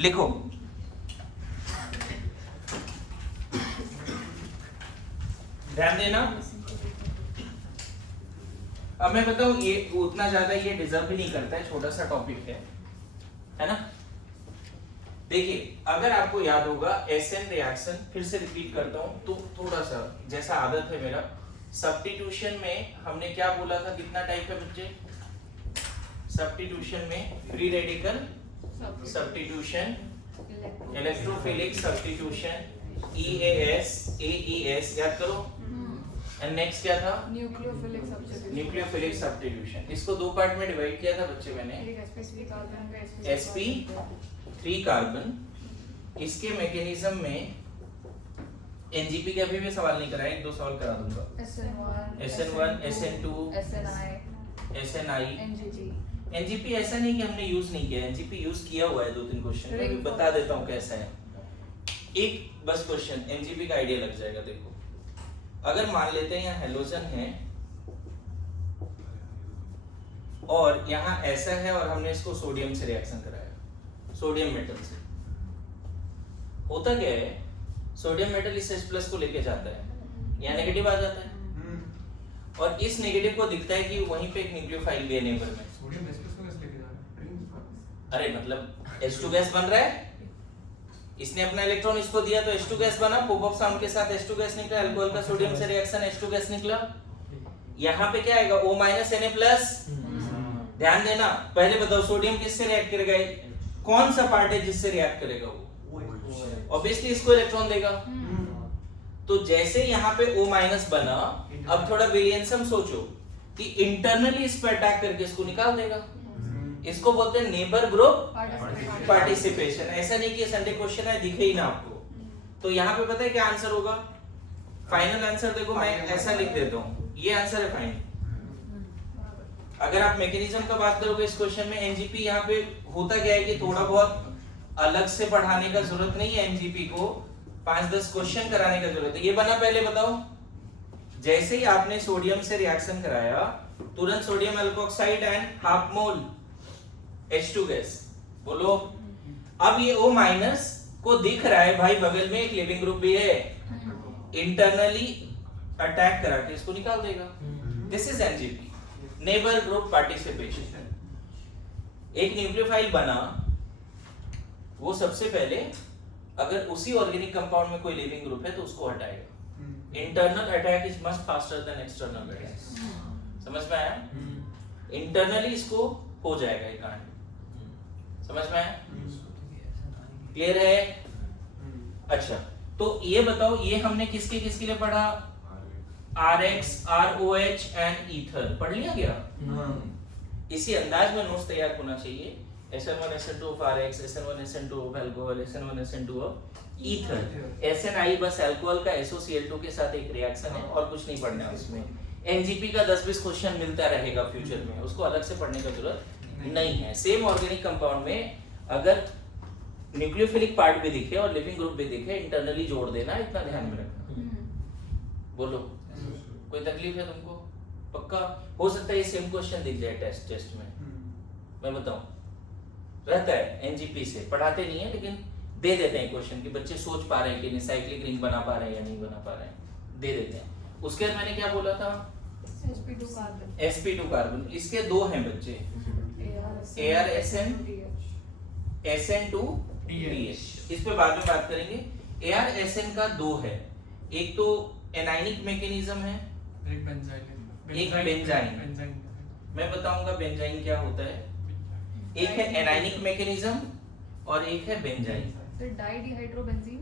लिखो। ध्यान देना। अब मैं बताऊं, ये उतना ज्यादा ये डिजर्व भी नहीं करता है, छोटा सा टॉपिक है ना। देखिए, अगर आपको याद होगा एसएन रिएक्शन, फिर से रिपीट करता हूं तो थोड़ा सा जैसा आदत है मेरा, सब्स्टिट्यूशन में हमने क्या बोला था, कितना टाइप है बच्चे सब्स्टिट्यूशन में? Free radical substitution, electrophilic substitution, EAS, AES, याद करो। एंड नेक्स्ट क्या था? Nucleophilic substitution. इसको दो पार्ट में डिवाइड किया था बच्चे मैंने, sp3 कार्बन। इसके मैकेनिज्म में एनजीपी के अभी भी सवाल नहीं कराया, एक दो सवाल करा दूंगा। SN1, SN2, SNI, एनजीपी ऐसा नहीं कि हमने यूज नहीं किया, एनजीपी यूज किया हुआ है दो तीन क्वेश्चन में, बता देता हूँ कैसा है। एक बस क्वेश्चन एनजीपी का आइडिया लग जाएगा। देखो, अगर मान लेते हैं यहाँ हेलोजन है और यहाँ ऐसा है और हमने इसको सोडियम से रिएक्शन कराया, सोडियम मेटल से, होता क्या है, सोडियम मेटल इस H+ को लेके जाता है, यहाँ नेगेटिव आ जाता है और इस नेगेटिव को दिखता है कि वहीं पे एक न्यूक्लियोफाइल भी है नेबर में। सोडियम H+ को कैसे लेके जा रहा है? अरे मतलब H2 गैस बन रहा है, इसने अपना इलेक्ट्रॉन इसको दिया तो H2 गैस बना, पॉप अप साउंड के साथ H2 गैस निकला, अल्कोहल का सोडियम से रिएक्शन H2 गैस निकला। यहाँ पे क्या आएगा? O- Na+। ध्यान देना, पहले बताओ सोडियम किससे रिएक्ट करेगा, कौन सा पार्ट है जिससे रिएक्ट करेगा वो? ऑब्वियसली इसको इलेक्ट्रॉन देगा। तो जैसे यहाँ पे O- बना, अब थोड़ा विलियमसन सोचो कि इंटरनली इस पर अटैक करके इसको निकाल देगा, इसको बोलते हैं नेबर ग्रुप पार्टिसिपेशन। ऐसा नहीं कि संडे क्वेश्चन है दिखे ही ना आपको, तो यहाँ पे पता है क्या आंसर होगा? फाइनल आंसर देखो, मैं ऐसा लिख देता हूँ, ये आंसर है फाइनल। अगर आप मैकेनिज्म का बात करोगे इस क्वेश्चन में, एनजीपी यहाँ पे होता क्या है कि थोड़ा बहुत अलग से पढ़ाने का जरूरत नहीं है, एनजीपी को 5-10 क्वेश्चन कराने का जरूरत है। ये बना पहले बताओ, जैसे ही आपने सोडियम से रिएक्शन कराया, तुरंत sodium alkoxide and half mole H2 gas, बोलो। अब ये O- को दिख रहा है भाई बगल में एक लिविंग ग्रुप भी है, इंटरनली अटैक करा के इसको निकाल देगा। This is NGP, neighbour group participation. एक न्यूक्लियोफाइल बना, वो सबसे पहले अगर उसी ऑर्गेनिक कंपाउंड में कोई लिविंग ग्रुप है तो उसको हटाएगा। Internal attack is much faster than external attack. समझ में आया? इंटरनली इसको हो जाएगा ये कांड, समझ में आया? क्लियर है? अच्छा, तो ये बताओ, ये हमने किसके किसके लिए पढ़ा? RX, ROH एंड ईथर पढ़ लिया गया? इसी अंदाज में नोट्स तैयार होना चाहिए। SN1 SN2 of RX, SN1 SN2 of alcohol, SN1 SN2 of ether। SNI बस अल्कोहल का SOCl2 के साथ एक रिएक्शन है और कुछ नहीं पढ़ना है उसमें। एनजीपी का 10-20 क्वेश्चन मिलता रहेगा फ्यूचर में, उसको अलग से पढ़ने का जरूरत नहीं है। सेम ऑर्गेनिक कंपाउंड में अगर न्यूक्लियोफिलिक पार्ट भी दिखे और लिविंग ग्रुप भी दिखे, इंटरनली जोड़ देना, इतना ध्यान में रखना। बोलो, कोई तकलीफ है तुमको? पक्का हो सकता है ये सेम क्वेश्चन दिख जाए टेस्ट में, मैं बताऊं, रहता है एनजीपी से, पढ़ाते नहीं है लेकिन दे देते हैं क्वेश्चन कि बच्चे सोच पा रहे हैं कि नहीं, साइक्लिक रिंग बना पा रहे हैं या नहीं बना पा रहे हैं, दे देते हैं। उसके बाद मैंने क्या बोला था? sp2 carbon. इसके दो हैं बच्चे, ArSN, SN2TH। इस पे बाद में बात करेंगे। ArSN का दो है, एक तो एनाइनिक मैकेनिज्म है, एक बेंजाइन, एक बेंजाइन। मैं बताऊंगा बेंजाइन क्या होता है। एक है एनाइनिक मैकेनिज्म और एक है बेंजाइन। फिर डाइडिहाइड्रोबेंजीन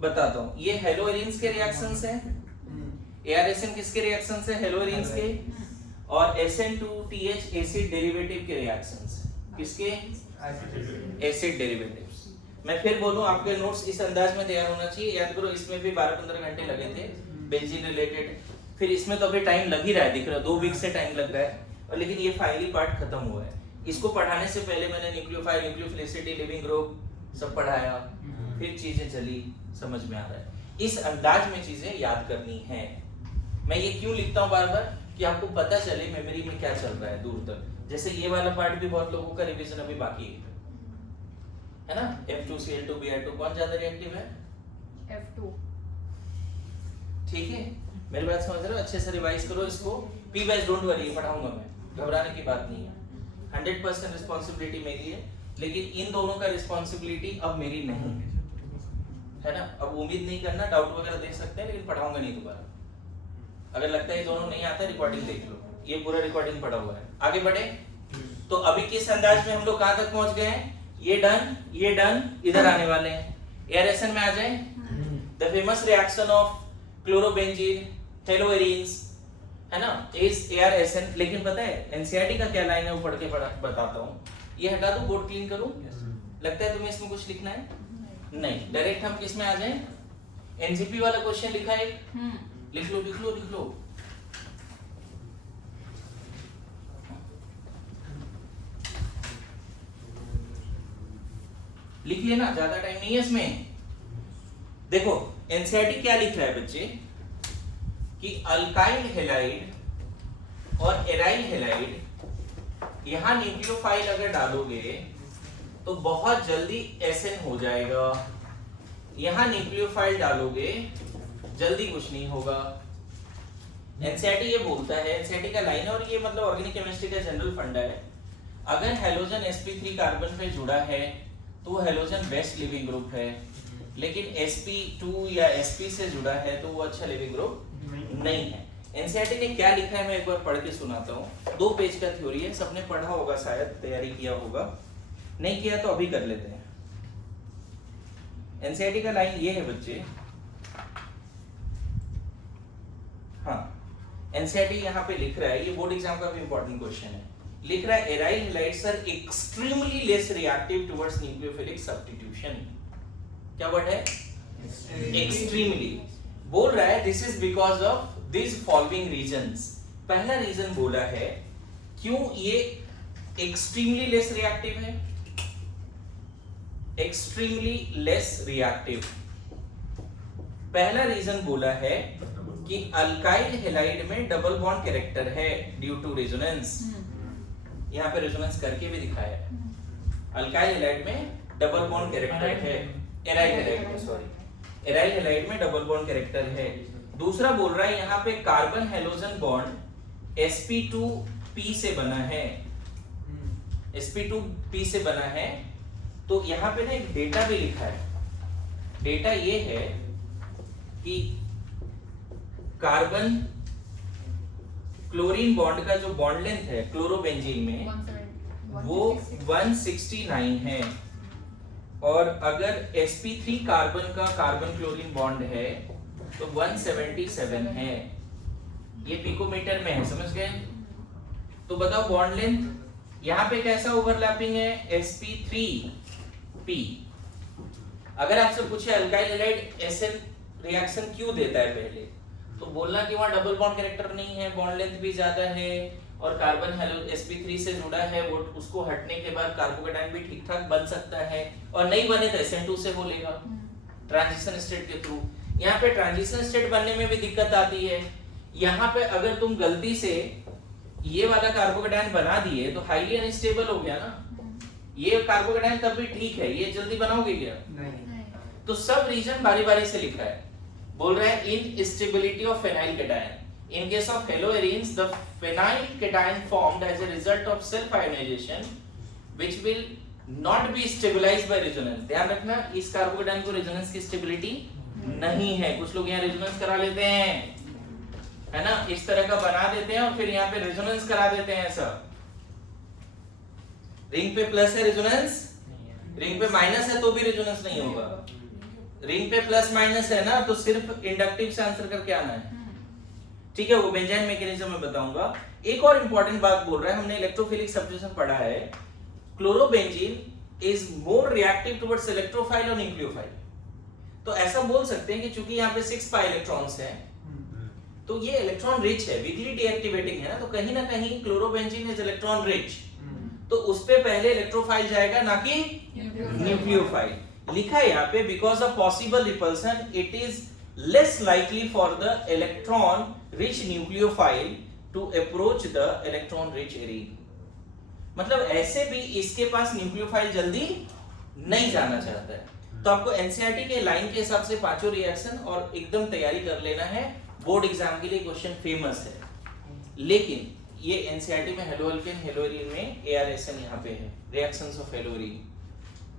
बताता हूँ, ये हेलोइरिन्स के रिएक्शंस हैं। ArSN किसके रिएक्शंस है? हेलोइरिन्स के। और SN2TH एसिड डेरिवेटिव के रिएक्शंस हैं। किसके? Acid derivatives. मैं फिर बोलूं, आपके नोट्स इस अंदाज में तैयार होना चाहिए। याद करो, इसमें भी 12-15 घंटे लगे थे बेंजीन रिलेटेड, फिर इसमें तो अभी टाइम लग ही रहा है, दिख रहा है 2 वीक से टाइम लग रहा है, और लेकिन ये फाइनली पार्ट खत्म हुआ है। इसको पढ़ाने से पहले मैंने न्यूक्लियोफाइल, न्यूक्लियोफिलिसिटी, लिविंग ग्रुप सब पढ़ाया, फिर चीजें चली, समझ में आ रहा है। इस अंदाज में चीजें याद करनी है। मैं ये क्यों लिखता हूँ बार बार, कि आपको पता चले मेमोरी में क्या चल रहा है दूर तक। जैसे ये वाला पार्ट भी बहुत लोगों का रिवीजन अभी बाकी है, है ना, F2Cl2Br2 कौन ज्यादा रिएक्टिव है? F2. ठीक है, मेरी बात समझ रहे हो? अच्छे से रिवाइज करो इसको। पी वाइज डोंट वरी, पढ़ाऊंगा मैं, घबराने की बात नहीं है। 100% रिस्पांसिबिलिटी मेरी है, लेकिन इन दोनों का रिस्पांसिबिलिटी अब मेरी नहीं है ना। अब उम्मीद नहीं करना, डाउट वगैरह दे सकते हैं, लेकिन पढ़ाऊंगा नहीं दोबारा। अगर लगता है ये दोनों नहीं आता, रिकॉर्डिंग देख लो, ये पूरा रिकॉर्डिंग पढ़ा हुआ है। आगे बढ़े तो अभी किस अंदाज में हम लोग कहां तक पहुंच गए हैं? ये डन, इधर आने वाले हैं। एयरेशन में आ जाए। The famous reaction of chlorobenzene haloarenes, है ना, इज एयरेशन। लेकिन पता है एनसीईआरटी का क्या लाइन है, वो पढ़ के बताता हूँ। ये हटा दो, बोर्ड क्लीन करूं? लगता है तुम्हें इसमें कुछ लिखना है? नहीं, डायरेक्ट हम किस में आ जाएं? एनजीपी वाला क्वेश्चन लिखा है, लिख लो। लिख लेना, ज्यादा टाइम नहीं है इसमें। देखो एनसीईआरटी क्या लिख रहा है बच्चे, कि अल्काइल हैलाइड और एराइल हैलाइड, यहां न्यूक्लियोफाइल अगर डालोगे तो बहुत जल्दी एसएन हो जाएगा। यहां न्यूक्लियोफाइल डालोगे जल्दी कुछ नहीं होगा। एनसीईआरटी ये बोलता है, एनसीईआरटी का लाइन है, और ये मतलब ऑर्गेनिक केमिस्ट्री का जनरल फंडा है। अगर हैलोजन sp3 कार्बन पे जुड़ा है तो वो हैलोजन बेस्ट लिविंग ग्रुप है, लेकिन sp2 या sp से जुड़ा है तो वो अच्छा लिविंग ग्रुप नहीं है। एनसीईआरटी ने क्या लिखा है मैं एक बार पढ़ के सुनाता हूँ। 2 पेज का थ्योरी है, सबने पढ़ा होगा, शायद तैयारी किया होगा, नहीं किया तो अभी कर लेते हैं। एनसीईआरटी का लाइन ये है बच्चे, हाँ एनसीईआरटी यहाँ पे लिख रहा है, ये बोर्ड एग्जाम का भी इंपॉर्टेंट क्वेश्चन है। लिख रहा है aryl halides are extremely less reactive towards nucleophilic substitution. क्या वर्ड है? एक्सट्रीमली। बोल रहा है this is because of this following reasons. पहला रीजन बोला है क्यों ये एक्सट्रीमली लेस रिएक्टिव है। एक्सट्रीमली लेस रिएक्टिव, पहला रीजन बोला है कि अल्काइल हैलाइड में डबल बॉन्ड कैरेक्टर है ड्यू टू रेजोनेंस। यहाँ पे रेजोनेंस करके भी दिखाया है। अल्काइल हैलाइड में डबल बॉन्ड कैरेक्टर है, एराइल हैलाइड में, सॉरी, एराइल हैलाइड में डबल बॉन्ड कैरेक्टर है। दूसरा बोल रहा है यहाँ पे कार्बन हैलोजन बॉन्ड sp2p से बना है, sp2p से बना है। तो यहाँ पे ना एक डेटा भी लिखा है। डेटा ये है कि कार्बन क्लोरीन बॉन्ड का जो बॉन्ड लेंथ है क्लोरोबेंजीन में वो 169 है, और अगर sp3 कार्बन का कार्बन क्लोरीन बॉन्ड है तो 177 है। ये पिकोमीटर में है, समझ गए? तो बताओ बॉन्ड लेंथ यहाँ पे कैसा ओवरलैपिंग है? sp3p। अगर आपसे पूछे अल्काइल हैलाइड एसिड रिएक्शन क्यों देता है पहले, तो बोलना कि वहां डबल बॉन्ड कैरेक्टर नहीं है, बॉन्ड लेंथ भी ज्यादा है, और कार्बन sp3 से जुड़ा है, वो उसको हटने के बाद कार्बोकेटाइन भी ठीक ठाक बन सकता है, और नहीं बने तो SN2 से बोलेगा ट्रांजिशन स्टेट के थ्रू। यहाँ पे ट्रांजिशन स्टेट बनने में भी दिक्कत आती है। यहाँ पे अगर तुम गलती से ये वाला कार्बोकेटाइन बना दिए तो हाईली अनस्टेबल हो गया ना। ये कार्बोकेटाइन तब भी ठीक है, ये जल्दी बनाओगे क्या? नहीं। तो सब रीजन बारी बारी से लिखा है। बोल रहा है instability of phenyl cation. In case of haloarenes, the phenyl cation formed as a result of self ionization, which will not be stabilized by resonance. ध्यान रखना, इस कार्बोकेटाइन को रेजोनेंस की स्टेबिलिटी नहीं है। कुछ लोग यहाँ रेजोनेंस करा लेते हैं, है ना, इस तरह का बना देते हैं और फिर यहाँ पे रेजोनेंस करा देते हैं। ऐसा रिंग पे प्लस है रेजोनेंस, रिंग पे माइनस है तो भी रेजोनेंस नहीं होगा। रिंग पे प्लस माइनस है ना, तो सिर्फ इंडक्टिव से आंसर करके आना है। ठीक है, वो बेंजाइन मैकेनिज्म में बताऊंगा। एक और इंपॉर्टेंट बात बोल रहा है, हमने इलेक्ट्रोफिलिक सब्स्टिट्यूशन पढ़ा है, chlorobenzene is more reactive towards electrophile और न्यूक्लियोफाइल। तो ऐसा बोल सकते हैं कि चूंकि यहाँ पे 6 पाई इलेक्ट्रॉन्स हैं तो ये इलेक्ट्रॉन रिच है, वीकली डीएक्टिवेटिंग है ना, तो कहीं ना कहीं क्लोरोबेंजीन इज इलेक्ट्रॉन रिच, तो उस पे पहले इलेक्ट्रोफाइल जाएगा ना कि न्यूक्लियोफाइल। लिखा है यहाँ पे because of possible repulsion it is less likely for the electron rich nucleophile to approach the electron rich arene. मतलब ऐसे भी इसके पास न्यूक्लियोफाइल जल्दी नहीं जाना चाहता है, तो आपको एनसीईआरटी के लाइन के हिसाब से पांचों रिएक्शन और एकदम तैयारी कर लेना है। बोर्ड एग्जाम के लिए क्वेश्चन फेमस है, लेकिन ये एनसीईआरटी में हेलोअल्केन हेलोरीन में एआरएसएन यहाँ पे है, रिएक्शंस ऑफ हेलोरीन,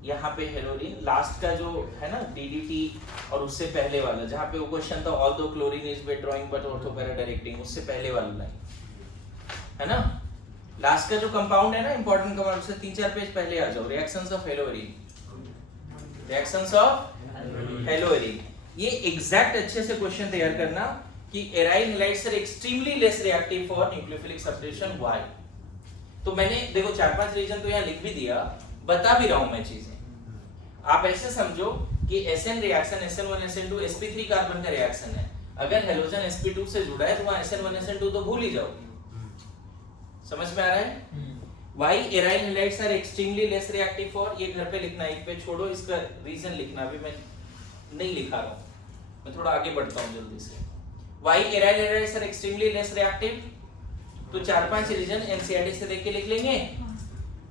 यहाँ पे हेलोरीन लास्ट का जो है ना डीडीटी, और उससे पहले वाला जहाँ पे वो क्वेश्चन था although chlorine is withdrawing but ortho para directing, उससे पहले वाला लाइन है ना, लास्ट का जो कंपाउंड है ना इंपॉर्टेंट कंपाउंड, उससे 3-4 पेज पहले आ जाओ, reactions of haloarene, reactions of haloarene. ये एग्जैक्ट अच्छे से क्वेश्चन तैयार करना कि aryl halides are extremely less reactive for nucleophilic substitution, why? तो मैंने देखो 4-5 रीजन तो यहाँ लिख भी दिया, बता भी रहा हूं मैं चीजें। आप ऐसे समझो कि SN reaction SN1 SN2 sp3 carbon का रिएक्शन है, अगर हेलोजन sp2 से जुड़ा है तो वहां SN1 SN2 तो भूल ही जाओगे। समझ में आ रहा है? Why aryl halides are extremely less reactive for, ये घर पे लिखना, एक पे छोड़ो, इसका रीजन लिखना, अभी मैं नहीं लिखा रहा हूँ, मैं थोड़ा आगे बढ़ता हूँ जल्दी से। Why aryl halides are extremely less reactive? तो 4-5 रीजन एनसीईआरटी से देख के लिख लेंगे।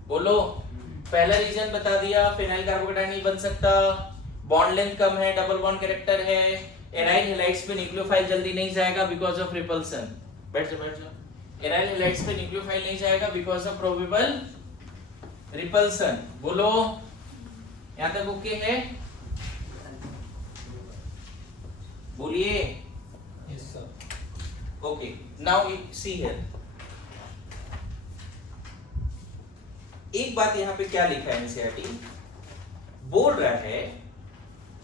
बोलो, पहला रीजन बता दिया, फिनाइल कार्बोकेटाइन नहीं बन सकता, बॉन्ड लेंथ कम है, डबल बॉन्ड कैरेक्टर है, एराइल हैलाइड्स पे न्यूक्लियोफाइल जल्दी नहीं जाएगा बिकॉज़ ऑफ रिपल्सन। बैठ जाओ। एराइल हैलाइड्स पे न्यूक्लियोफाइल नहीं जाएगा बिकॉज़ ऑफ प्रोबेबल रिपल्सन। बोलो, यहां तक ओके है? बोलिए। Yes sir. Okay, now you see here, एक बात यहाँ पे क्या लिखा है एनसीईआरटी, बोल रहा है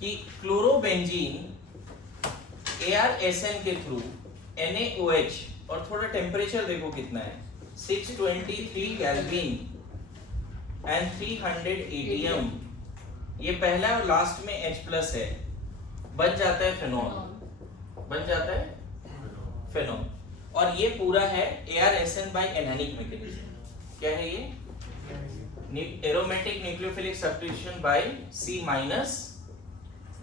कि क्लोरोबेंजीन ArSN के थ्रू NaOH, और थोड़ा टेम्परेचर देखो कितना है, 623 केल्विन एंड 300 ATM, ये पहला और लास्ट में H+ है, बन जाता है फेनॉल, बन जाता है फेनॉल, और ये पूरा है ArSN बाय एनानिक मैकेनिज्म। क्या है ये? Aromatic nucleophilic substitution by C-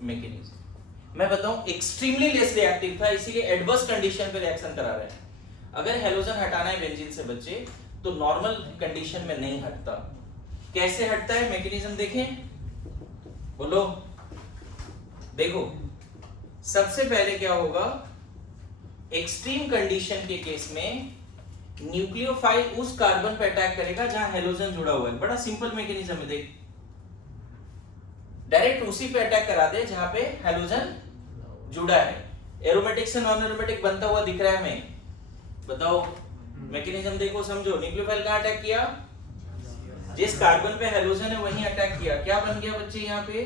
mechanism. मैं बताऊं, एक्सट्रीमली लेस रिएक्टिव था, इसीलिए एडवर्स कंडीशन पे रिएक्शन करा रहा है। अगर हेलोजन हटाना है बेंजीन से बच्चे, तो नॉर्मल कंडीशन में नहीं हटता। कैसे हटता है, मैकेनिज्म देखें। बोलो, देखो, सबसे पहले क्या होगा, एक्सट्रीम कंडीशन के केस में न्यूक्लियोफाइल उस कार्बन पे अटैक करेगा जहां हेलोजन जुड़ा हुआ है। बड़ा सिंपल मैकेनिज्म है, देख, डायरेक्ट उसी पे अटैक करा दे जहां पे हेलोजन जुड़ा है। एरोमेटिक से नॉन एरोमेटिक बनता हुआ दिख रहा है हमें, बताओ मैकेनिज्म देखो, समझो। न्यूक्लियोफाइल कहां अटैक किया? जिस कार्बन पे हेलोजन है वहीं अटैक किया। क्या बन गया बच्चे यहाँ पे?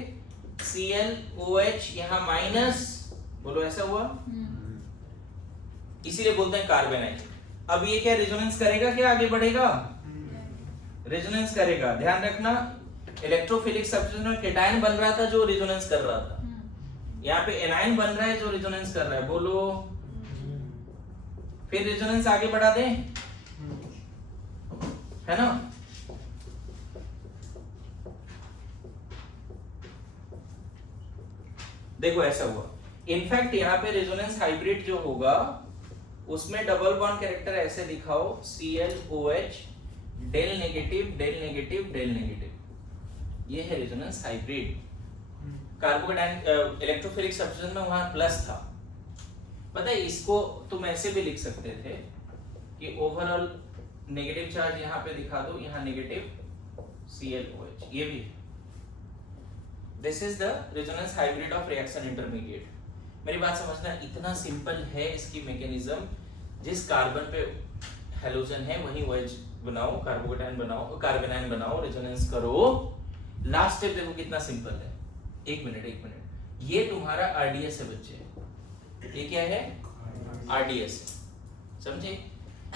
ClOH, यहाँ माइनस, बोलो ऐसा हुआ, इसीलिए बोलते हैं कार्बेनाइट। अब ये क्या रेजोनेंस करेगा, क्या आगे बढ़ेगा? रेजोनेंस करेगा। ध्यान रखना, इलेक्ट्रोफिलिक सब्स्टिट्यूशन में केटायन बन रहा था जो रेजोनेंस कर रहा था, यहाँ पे एनायन बन रहा है जो रेजोनेंस कर रहा है। बोलो, फिर रेजोनेंस आगे बढ़ा दें, है ना? देखो ऐसा हुआ। इनफैक्ट यहाँ पे रेजोनेंस हाइब्रिड जो होगा उसमें डबल बॉन्ड कैरेक्टर ऐसे दिखाओ, ClOH, del negative del negative del negative, ये है resonance hybrid. Carbocation electrophilic substitution में वहां प्लस था, पता है? इसको तुम ऐसे भी लिख सकते थे कि ओवरऑल नेगेटिव चार्ज यहाँ पे दिखा दो, यहाँ नेगेटिव ClOH, ये भी। This is the resonance hybrid of reaction intermediate. मेरी बात समझना, इतना सिंपल है इसकी मैकेनिज्म। जिस कार्बन पे हेलोजन है वहीं OH बनाओ, कार्बोकेटाइन बनाओ, कार्बेनाइन बनाओ, रेजोनेंस करो। लास्ट स्टेप देखो कितना सिंपल है। एक मिनट, ये तुम्हारा RDS है बच्चे, ये क्या है? RDS है, समझे?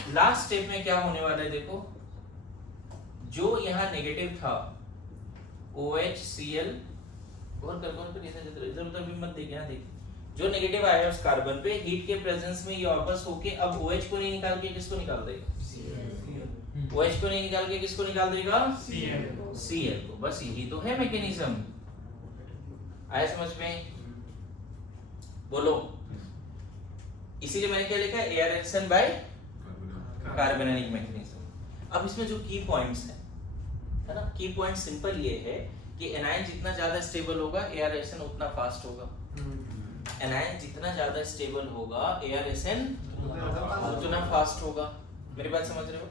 लास्ट स्टेप में क्या होने वाला है देखो, जो यहाँ नेगेटिव था OH Cl, गौर कर इधर उधर भी मत देख, यहाँ देख, जो नेगेटिव आया है उस कार्बन पे, हीट के प्रेजेंस में ये वापस होके अब OH को नहीं निकाल के किसको निकाल देगा? OH को नहीं निकाल के किसको निकाल देगा? Cl को। बस यही तो है मैकेनिज्म। आया समझ में? बोलो, इसीलिए मैंने क्या लिखा है? ArSN by carbonylic mechanism. अब इसमें जो की पॉइंट्स हैं, है ना, की पॉइंट सिंपल ये है कि एनायन जितना ज्यादा स्टेबल होगा एआरएसएन उतना फास्ट होगा। एनायन जितना ज्यादा स्टेबल होगा एआरएसएन उतना फास्ट होगा। मेरी बात समझ रहे हो?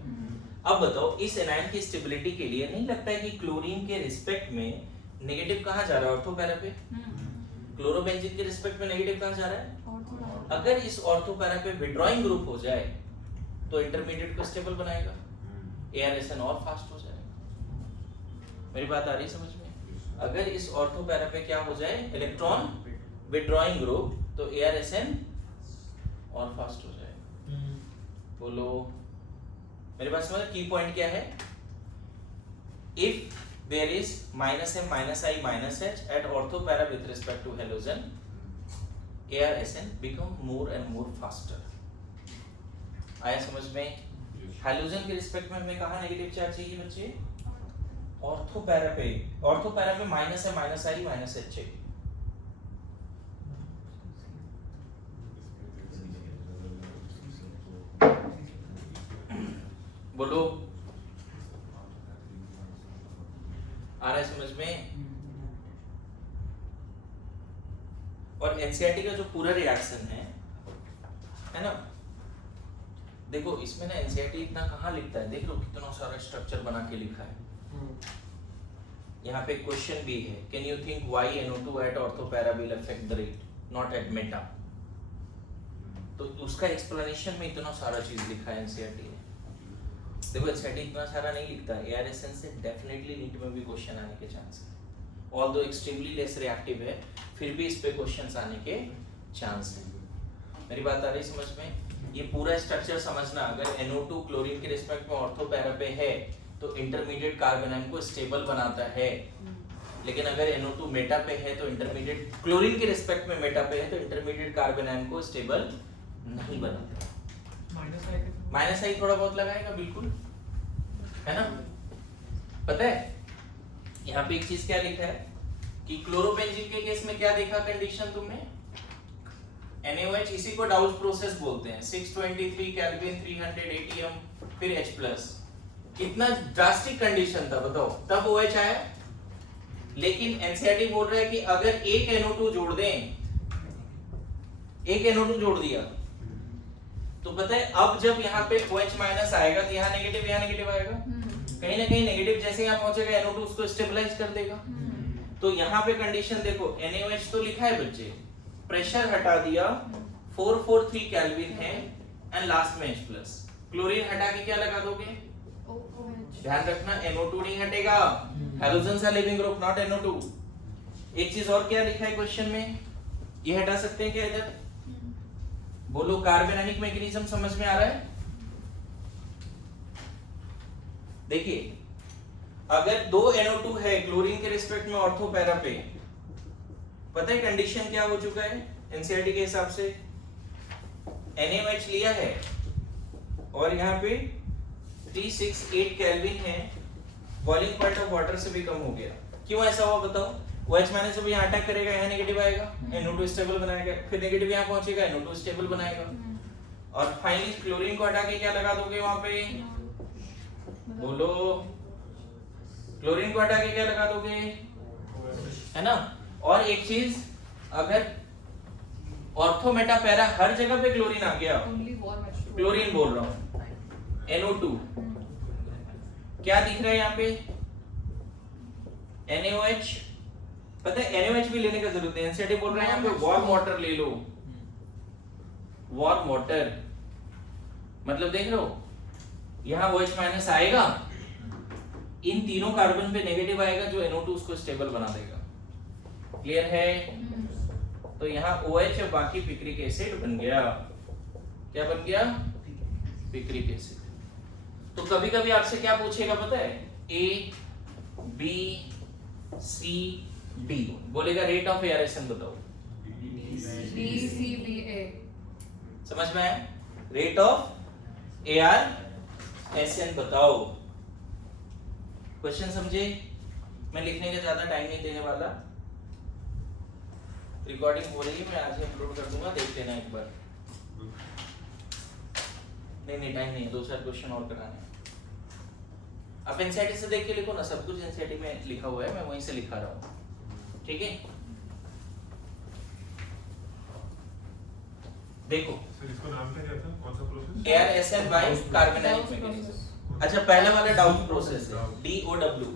अब बताओ इस एनायन की स्टेबिलिटी के लिए नहीं लगता है कि क्लोरीन के रिस्पेक्ट में नेगेटिव कहाँ जा रहा है? ऑर्थो पैरा पे। क्लोरोबेंजीन के रिस्पेक्ट में नेगेटिव कहाँ जा रहा है? अगर इस ऑर्थो पैरा पे विड्रॉइंग ग्रुप हो जाए तो इंटरमीडिएट को स्टेबल बनाएगा, एआरएसएन और फास्ट हो जाएगा। मेरी बात आ रही समझ में? अगर इस ऑर्थो पैरा पे क्या हो जाए, इलेक्ट्रॉन विड्रॉइंग ग्रुप, तो एआरएसएन और फास्ट हो जाएगा। बोलो मेरी बात समझ? की पॉइंट क्या है? If there is minus m minus I minus h at ortho para with respect to halogen, ARSN become more and more faster। आया समझ में? हैलोजन के रिस्पेक्ट में हमें कहाँ नेगेटिव चार्ज चाहिए बच्चे? ऑर्थो पैरा पे माइनस है माइनस आई माइनस एच चाहिए। बोलो आ रहा है समझ में? और एनसीईआरटी का जो पूरा रिएक्शन है ना, देखो इसमें ना एनसीईआरटी इतना कहाँ लिखता है, देख लो कितना सारा स्ट्रक्चर बना के लिखा है। यहाँ पे क्वेश्चन भी है, can you think why NO2 at ortho para will affect the rate not at meta? तो उसका एक्सप्लेनेशन में इतना सारा चीज लिखा है एनसीईआरटी ने। देखो एनसीईआरटी इतना सारा नहीं लिखता है, एआरएसएन से डेफिनेटली नीट में भी क्वेश्चन आने के चांस है। ऑल्दो एक्सट्रीमली लेस रिएक्टिव है, फिर भी इस पे क्वेश्चंस आने के चांस है। मेरी बात आ रही समझ में? ये पूरा स्ट्रक्चर समझना, अगर NO2 क्लोरीन के रिस्पेक्ट में ऑर्थो पैरा पे है तो इंटरमीडिएट कार्बन आयन को स्टेबल बनाता है, लेकिन अगर NO2 मेटा पे है तो इंटरमीडिएट क्लोरीन के रिस्पेक्ट में मेटा पे है तो इंटरमीडिएट कार्बन आयन को स्टेबल नहीं बनाता। माइनस आई थोड़ा बहुत लगाएगा बिल्कुल, है ना? पता है यहाँ पे एक चीज क्या लिखा है कि क्लोरोबेंजीन के केस में क्या देखा कंडीशन तुमने? NaOH, इसी को डाउज प्रोसेस बोलते हैं। 623 केल्विन 300 ATM फिर H+। कितना ड्रास्टिक कंडीशन था बताओ, तब OH आया। लेकिन एनसीईआरटी बोल रहा है कि अगर एक NO2 जोड़ दें, एक NO2 जोड़ दिया तो पता है अब जब यहाँ पे OH माइनस आएगा तो यहाँ नेगेटिव आएगा। कहीं ना कहीं नेगेटिव जैसे यहाँ पहुंचेगा NO2 उसको स्टेबलाइज कर देगा। तो यहाँ पे कंडीशन देखो, NaOH तो लिखा है बच्चे, प्रेशर हटा दिया 443 केल्विन है एंड लास्ट में H+। क्लोरीन हटा के क्या लगा दोगे? ध्यान रखना NO2 नहीं हटेगा, हैलोजन सा लिविंग ग्रुप नॉट NO2। एक चीज और क्या लिखा है क्वेश्चन में, ये हटा सकते हैं क्या इधर? बोलो कार्बोनाइनिक मैकेनिज्म समझ में आ रहा है? देखिए अगर दो NO2 है क्लोरीन के रिस्पेक्ट में ऑर्थो पैरा पे, पता है कंडीशन क्या हो चुका है एनसीईआरटी के हिसाब से? NaOH लिया है और यहाँ पे 368 केल्विन है, बॉइलिंग पॉइंट ऑफ वाटर से भी कम हो गया। क्यों ऐसा हुआ बताओ? OH माइनस जब यहाँ अटैक करेगा यहाँ नेगेटिव आएगा, NO2 स्टेबल बनाएगा, फिर नेगेटिव यहाँ पहुंचेगा NO2 स्टेबल बनाएगा, और फाइनली क्लोरीन को हटा के क्या लगा दोगे वहां पे? बोलो क्लोरीन को हटा के क्या लगा दोगे, है ना? और एक चीज, अगर ऑर्थो मेटा पैरा हर जगह पे क्लोरीन आ गया, क्लोरीन बोल रहा हूं, NO2 क्या दिख रहा है यहाँ पे? NaOH। पता है NaOH भी लेने का जरूरत है, एनसीईआरटी बोल रहे हैं यहाँ पे वार्म वाटर ले लो। वार्म वाटर मतलब देख लो यहाँ OH माइनस आएगा, इन तीनों कार्बन पे नेगेटिव आएगा जो NO2 उसको स्टेबल बना देगा। क्लियर है? तो यहाँ OH और बाकी पिक्रिक एसिड बन गया। क्या बन गया? Picric acid. तो कभी कभी आपसे क्या पूछेगा पता है? A, B, C, D बोलेगा रेट ऑफ एआरएसएन बताओ। DCBA समझ में आया? रेट ऑफ एआरएसएन बताओ। क्वेश्चन समझे? मैं लिखने का ज्यादा टाइम नहीं देने वाला, रिकॉर्डिंग हो रही है, मैं आज ही अपलोड कर दूंगा, देख लेना एक बार। नहीं टाइम नहीं है, 2-4 क्वेश्चन और कराने हैं। आप एनसीईआरटी से देख के लिखो ना, सब कुछ एनसीईआरटी में लिखा हुआ है, मैं वहीं से लिखा रहा हूँ, ठीक है। देखो सर इसका नाम क्या था, कौन सा process? ARSN by carbonylic magnesium. अच्छा पहले वाला डाउट प्रोसेस है DOW।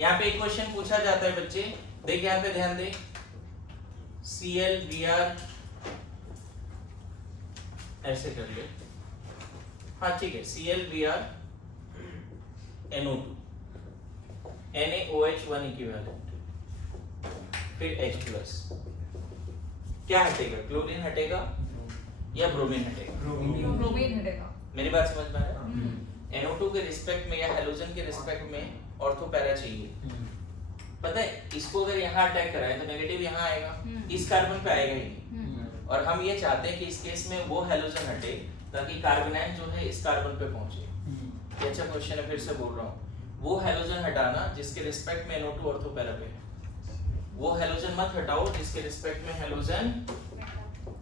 यहाँ पे एक क्वेश्चन पूछा जाता है बच्चे, देख यहाँ पे ध्यान दे, ClBr ऐसे कर ले, हाँ ठीक है, ClBr NO2 NaOH 1 इक्विवेलेंट, फिर H+, क्या हटेगा, क्लोरीन हटेगा या ब्रोमीन हटेगा? ब्रोमीन हटेगा। मेरी बात समझ में आया? NO2 के रिस्पेक्ट में या हैलोजन के रिस्पेक्ट में ऑर्थो पैरा चाहिए, पता है इसको अगर यहाँ अटैक कराए तो नेगेटिव यहाँ आएगा, इस कार्बन पे आएगा ही नहीं, और हम ये चाहते हैं कि इस केस में वो हैलोजन हटे ताकि कार्बोनाइल जो है इस कार्बन पे पहुंचे। ये अच्छा क्वेश्चन है, फिर से बोल रहा हूँ, वो हैलोजन हटाना जिसके रिस्पेक्ट में NO2 ऑर्थो पैरा पे है, वो हैलोजन मत हटाओ जिसके रिस्पेक्ट में हैलोजन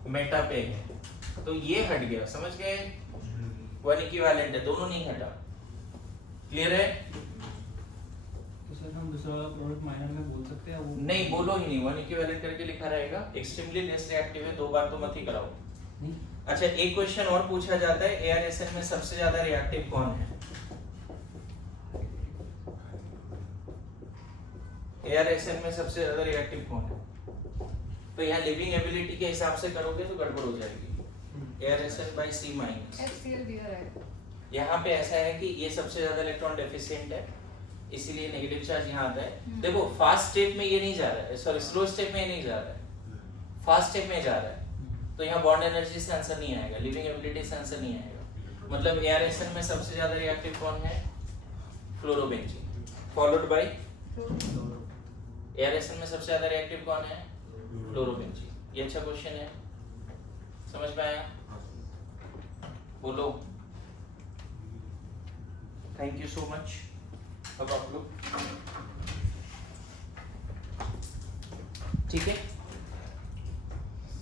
मेटा पे है, तो ये हट गया, समझ गए? 1 इक्विवेलेंट है, दोनों नहीं हटा, क्लियर है? तो सर हम दूसरा वाला प्रोडक्ट माइनर में बोल सकते हैं वो? नहीं बोलो ही नहीं, 1 इक्विवेलेंट करके लिखा रहेगा, एक्सट्रीमली लेस रिएक्टिव है, 2 बार तो मत ही कराओ। नहीं अच्छा एक क्वेश्चन और पूछा जाता है, ARSN में सबसे ज्यादा रिएक्टिव कौन है? ARSN में सबसे ज्यादा रिएक्टिव कौन है? तो यहाँ लिविंग एबिलिटी के हिसाब से करोगे तो गड़बड़ हो जाएगी। ARSN by C minus, HCl है। यहाँ पे ऐसा है कि ये सबसे ज्यादा इलेक्ट्रॉन डेफिशिएंट है, इसीलिए नेगेटिव चार्ज यहाँ आता है। देखो फास्ट स्टेप में ये नहीं जा रहा है, सॉरी स्लो स्टेप में ये नहीं जा रहा है, फास्ट स्टेप में जा रहा है, तो यहाँ बॉन्ड एनर्जी से आंसर नहीं आएगा, लिविंग एबिलिटी से आंसर नहीं आएगा। मतलब ARSN में सबसे ज्यादा रिएक्टिव कौन है? फ्लोरोबेंजीन, फॉलोड बाय ARSN में सबसे ज्यादा रिएक्टिव कौन है? फ्लोरोबेंजीन। ये अच्छा क्वेश्चन है, समझ में आया? बोलो थैंक यू सो मच। अब आप लोग ठीक है।